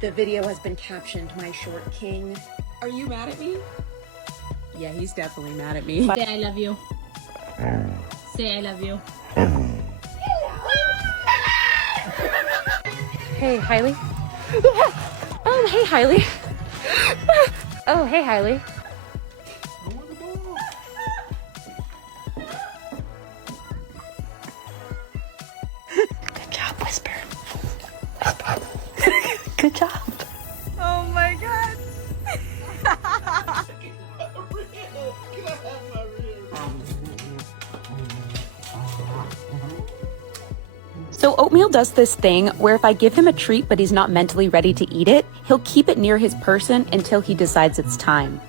The video has been captioned My Short King. Are you mad at me? Yeah, he's definitely mad at me. Say I love you. Say I love you. Hey, Hailey. Oh, hey, Hailey. Oh, hey, Hailey. Good job, Whisper. Good job. Oh my god. So Oatmeal does this thing where if I give him a treat but he's not mentally ready to eat it, he'll keep it near his person until he decides it's time.